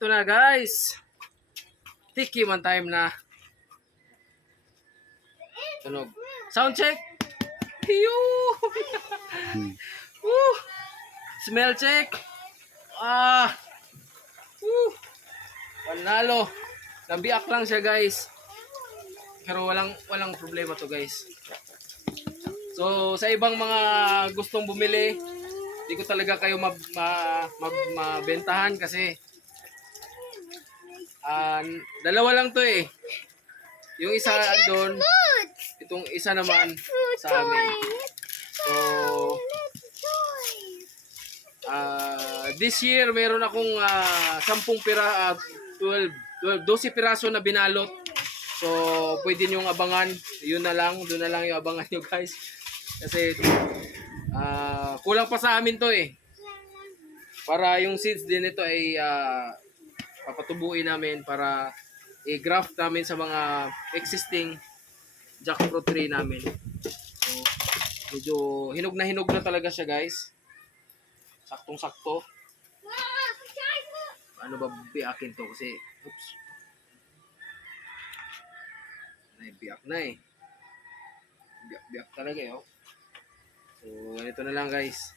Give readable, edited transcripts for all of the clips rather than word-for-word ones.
ito na guys. Tiki man time na. Tunog. Sound check. Hiyo. Smell check. Panalo. Nabiak lang siya guys. Pero walang problema to guys. So sa ibang mga gustong bumili, hindi ko talaga kayo mabentahan kasi dalawa lang to eh. Yung isa doon, itong isa naman sa amin. So this year meron akong 12 piraso na binalot. So pwede niyong abangan. Yun na lang, doon na lang yung abangan niyo guys. Kasi kulang pa sa amin to eh. Para yung seeds din ito ay papatubuin namin para i-graft namin sa mga existing jackfruit tree namin. So, medyo hinog na talaga siya guys. Saktong-sakto. Ano ba biyakin to kasi oops. Naibiyak na eh. Biyak talaga eh. Oh. So, ganito na lang guys.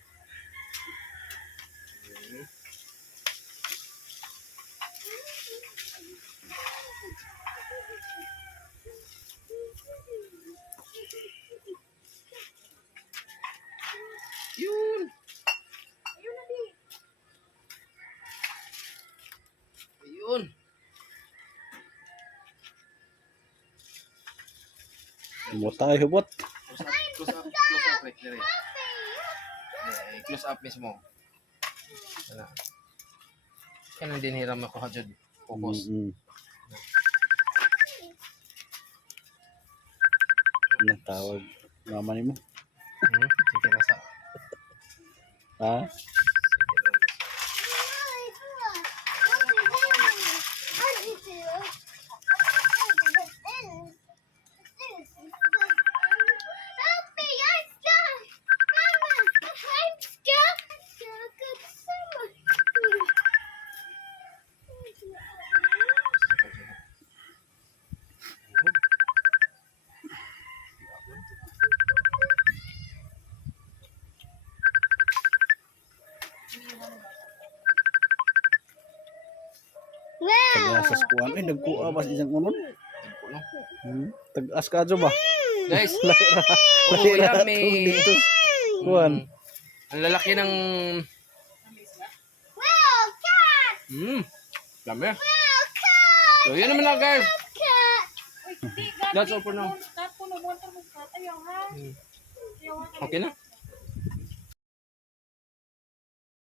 Yun. Ayun. Hubot tayo, hubot. Close up, right there. Close up mismo. Wala. Kaya din hiram ako hadjod. Focus. Ano tawag? Mama ni mo? Sige na sa. Ha? Tag-asas kuan. Nagkuha ba isang unon? Tag-as ka ba? Guys, yummy. Kuan. Ang lalaki ng dami. So yun naman lang guys. That's all for now. Okay na?